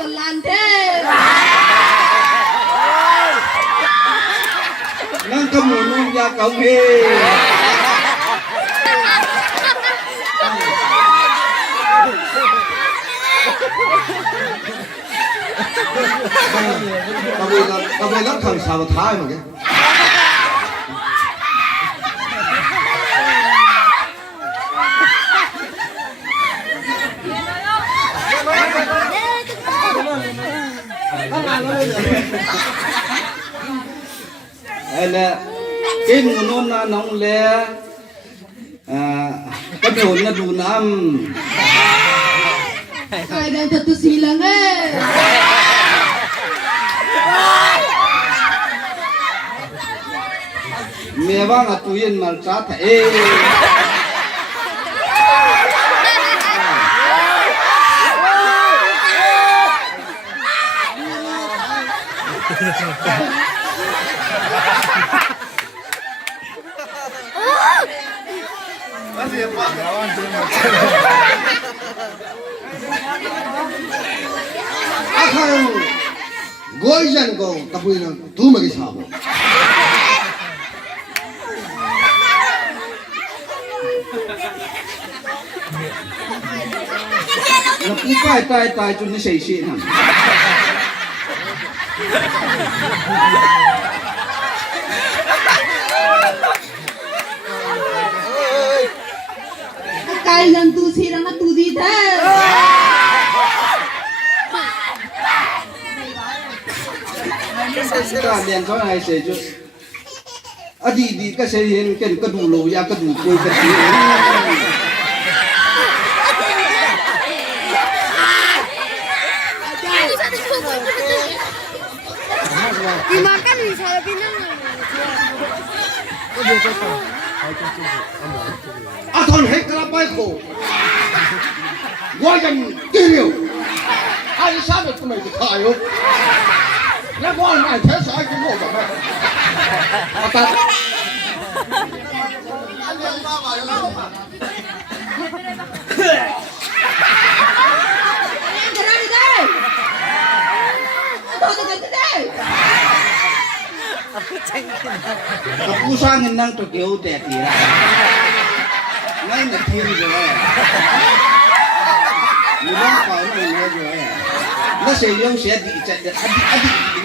ตลานเทนั่งกมูนุ่งยาเกาเฮตะเวนรับคำสาวท้ายเหมือนกันไอ้เนี่ยกินนมน้องเล่กระโดดนะดูน้ำใครได้จะตุสีลังเมียว่างตุยนมาจัดเออาคังกอยจันก็ตะปุยนังดูมากี่ชาบแล้วพี่ตายจนไม่ใช่ชีนะใครยังตุสีลังตุดีเท่การเรียนเขาให้เสียจุดอดีตก็เสียเห็นกันกระดูโลยากระดูกวยกระดูdimakan bisa lebih nang Aton hek kelapa ko. Gua yang kiriu. Ai sa được mày thì khai không? Nó có này thế sai cái ngộ vậy. Ta. Kepusangan nang tu kau tak dia. Nai nak kiri je. Mula kau ni je. Nasi yang saya di adik dengan